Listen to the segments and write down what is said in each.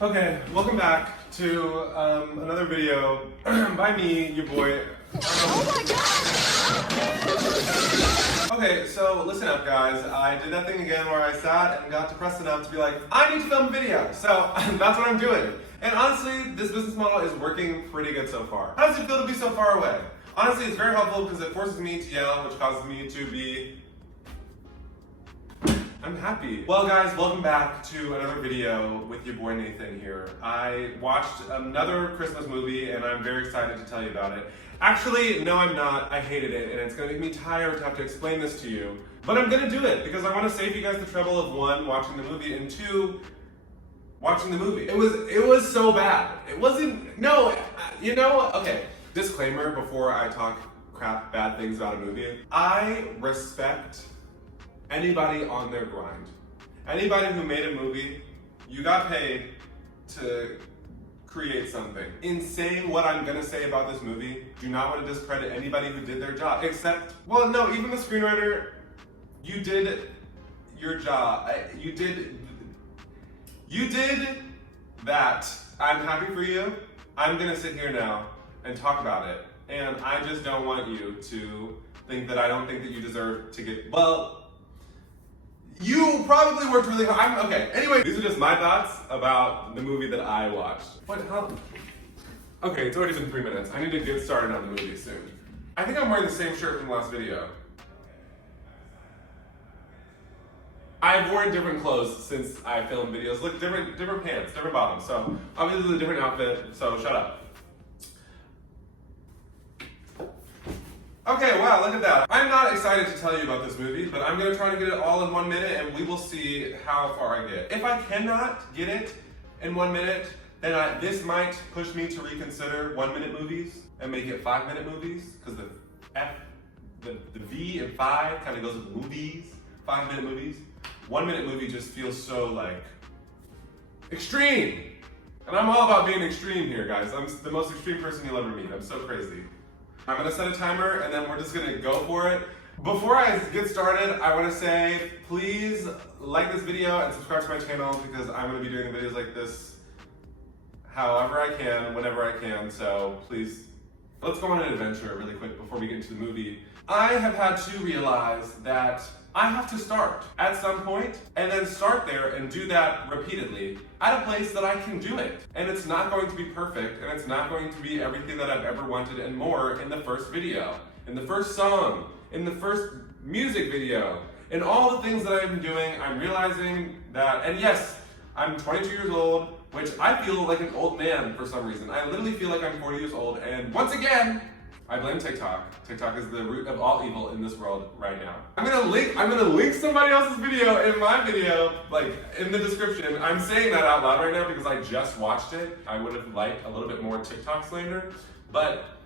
Okay, welcome back to another video by me, your boy. Oh my god! Okay, so listen up guys, I did that thing again where I sat and got depressed enough to be like, I need to film a video, so that's what I'm doing. And honestly, this business model is working pretty good so far. How does it feel to be so far away? Honestly, it's very helpful because it forces me to yell, which causes me to be I'm happy. Well guys, welcome back to another video with your boy Nathan here. I watched another Christmas movie and I'm very excited to tell you about it. Actually, no I'm not. I hated it and it's gonna make me tired to have to explain this to you. But I'm gonna do it because I wanna save you guys the trouble of one, watching the movie, and two, watching the movie. It was so bad. It wasn't, no, you know, okay. Disclaimer before I talk crap, bad things about a movie. I respect anybody on their grind. Anybody who made a movie, you got paid to create something. In saying what I'm gonna say about this movie, do not want to discredit anybody who did their job. Except, well no, even the screenwriter, you did your job. You did that. I'm happy for you. I'm gonna sit here now and talk about it. And I just don't want you to think that I don't think that you deserve to get, well, you probably worked really hard. Okay, anyway, these are just my thoughts about the movie that I watched. What, how? Okay, it's already been 3 minutes. I need to get started on the movie soon. I think I'm wearing the same shirt from the last video. I've worn different clothes since I filmed videos. Look, different pants, different bottoms. So obviously a different outfit, so shut up. Okay, wow, look at that. I'm not excited to tell you about this movie, but I'm gonna try to get it all in 1 minute and we will see how far I get. If I cannot get it in 1 minute, then this might push me to reconsider 1 minute movies and make it 5 minute movies, because the V in 5 kind of goes with movies, 5 minute movies. 1 minute movie just feels so like, extreme. And I'm all about being extreme here, guys. I'm the most extreme person you'll ever meet. I'm so crazy. I'm gonna set a timer and then we're just gonna go for it. Before I get started, I wanna say, please like this video and subscribe to my channel because I'm gonna be doing videos like this however I can, whenever I can, so please, let's go on an adventure really quick before we get into the movie. I have had to realize that I have to start at some point and then start there and do that repeatedly at a place that I can do it. And it's not going to be perfect and it's not going to be everything that I've ever wanted and more in the first video, in the first song, in the first music video, in all the things that I've been doing. I'm realizing that, and yes, I'm 22 years old, which I feel like an old man for some reason. I literally feel like I'm 40 years old, and once again, I blame TikTok. TikTok is the root of all evil in this world right now. I'm gonna link somebody else's video in my video, like in the description. I'm saying that out loud right now because I just watched it. I would have liked a little bit more TikTok slander, but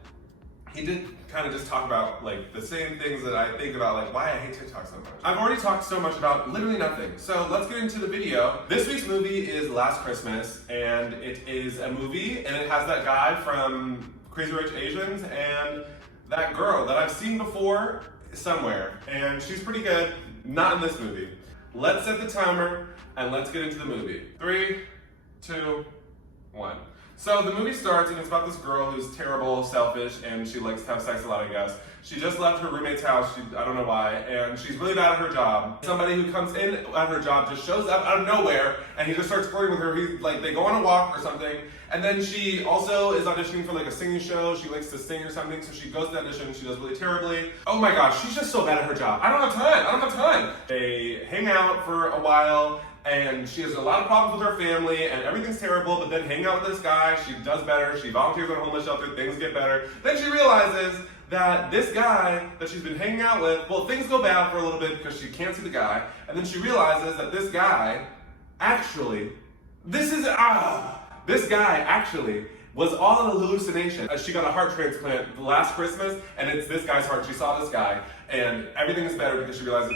he did kind of just talk about like the same things that I think about, like why I hate TikTok so much. I've already talked so much about literally nothing. So let's get into the video. This week's movie is Last Christmas, and it is a movie and it has that guy from Crazy Rich Asians and that girl that I've seen before somewhere, and she's pretty good. Not in this movie. Let's set the timer and let's get into the movie. 3, 2, 1. So the movie starts and it's about this girl who's terrible, selfish, and she likes to have sex a lot, I guess. She just left her roommate's house, I don't know why, and she's really bad at her job. Somebody who comes in at her job just shows up out of nowhere and he just starts flirting with her. He's like, they go on a walk or something, and then she also is auditioning for like a singing show. She likes to sing or something, so she goes to the audition, she does really terribly. Oh my gosh, she's just so bad at her job. I don't have time. They hang out for a while, and she has a lot of problems with her family, and everything's terrible, but then hang out with this guy, she does better, she volunteers at a homeless shelter, things get better. Then she realizes that this guy that she's been hanging out with, well, things go bad for a little bit because she can't see the guy, and then she realizes that this guy actually, this guy actually was all an hallucination. She got a heart transplant last Christmas, and it's this guy's heart. She saw this guy, and everything is better because she realized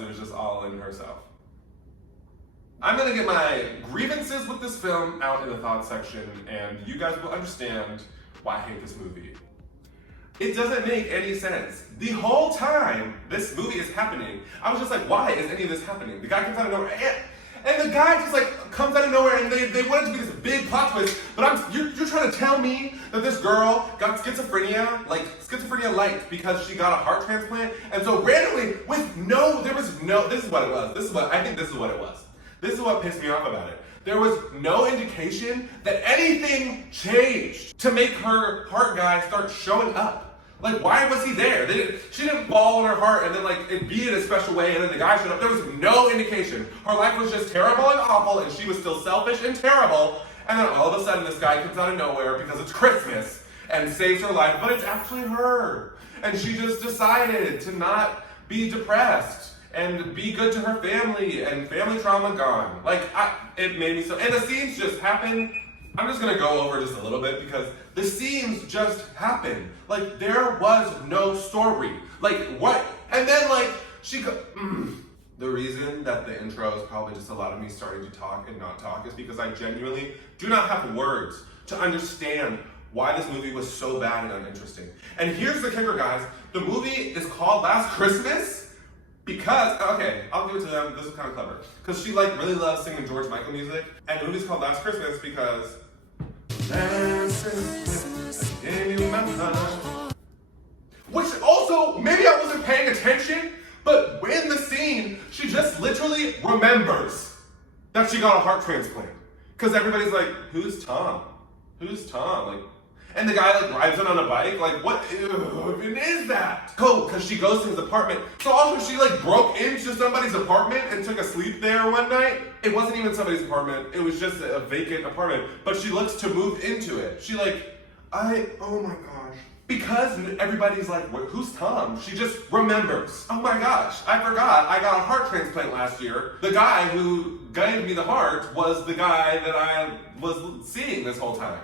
it was just all in herself. I'm gonna get my grievances with this film out in the thoughts section, and you guys will understand why I hate this movie. It doesn't make any sense. The whole time this movie is happening, I was just like, why is any of this happening? The guy comes out of nowhere, and the guy just like comes out of nowhere and they want it to be this big plot twist, but you're trying to tell me that this girl got schizophrenia, like schizophrenia light, because she got a heart transplant, and so randomly, this is what it was. I think this is what it was. This is what pissed me off about it. There was no indication that anything changed to make her heart guy start showing up. Like, why was he there? She didn't fall on her heart and then like it beat in a special way and then the guy showed up. There was no indication. Her life was just terrible and awful and she was still selfish and terrible. And then all of a sudden this guy comes out of nowhere because it's Christmas and saves her life, but it's actually her. And she just decided to not be depressed and be good to her family, and family trauma gone. Like, it made me so, and the scenes just happen. I'm just gonna go over just a little bit because the scenes just happen. Like, there was no story. Like, what? And then like, The reason that the intro is probably just a lot of me starting to talk and not talk is because I genuinely do not have words to understand why this movie was so bad and uninteresting. And here's the kicker, guys. The movie is called Last Christmas because, okay, I'll give it to them. This is kind of clever. Because she like really loves singing George Michael music. And the movie's called Last Christmas because Last Christmas, I gave you my heart. Which also, maybe I wasn't paying attention, but in the scene, she just literally remembers that she got a heart transplant. Because everybody's like, who's Tom? Who's Tom? Like, and the guy like rides in on a bike. Like, what even is that? Oh, because she goes to his apartment. So also she like broke into somebody's apartment and took a sleep there one night. It wasn't even somebody's apartment. It was just a vacant apartment. But she looks to move into it. She like, oh my gosh. Because everybody's like, who's Tom? She just remembers. Oh my gosh, I forgot I got a heart transplant last year. The guy who gave me the heart was the guy that I was seeing this whole time.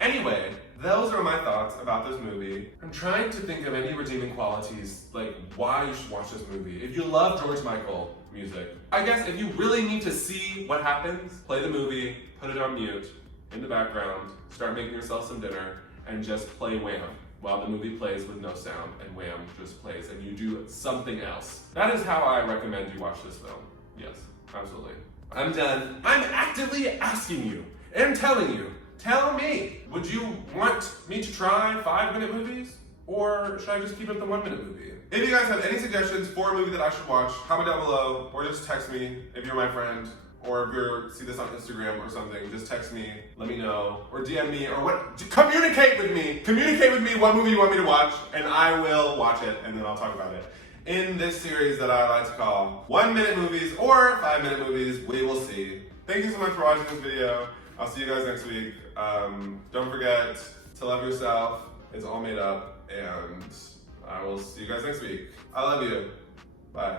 Anyway, those are my thoughts about this movie. I'm trying to think of any redeeming qualities, like why you should watch this movie. If you love George Michael music, I guess if you really need to see what happens, play the movie, put it on mute, in the background, start making yourself some dinner, and just play Wham while the movie plays with no sound, and Wham just plays, and you do something else. That is how I recommend you watch this film. Yes, absolutely. I'm done. I'm actively asking you and telling you, tell me, would you want me to try 5-minute movies? Or should I just keep it the 1-minute movie? If you guys have any suggestions for a movie that I should watch, comment down below, or just text me if you're my friend. Or if you see this on Instagram or something, just text me, let me know, or DM me, or communicate with me. Communicate with me what movie you want me to watch, and I will watch it, and then I'll talk about it. In this series that I like to call 1-minute movies or 5-minute movies, we will see. Thank you so much for watching this video. I'll see you guys next week. Don't forget to love yourself. It's all made up, and I will see you guys next week. I love you. Bye.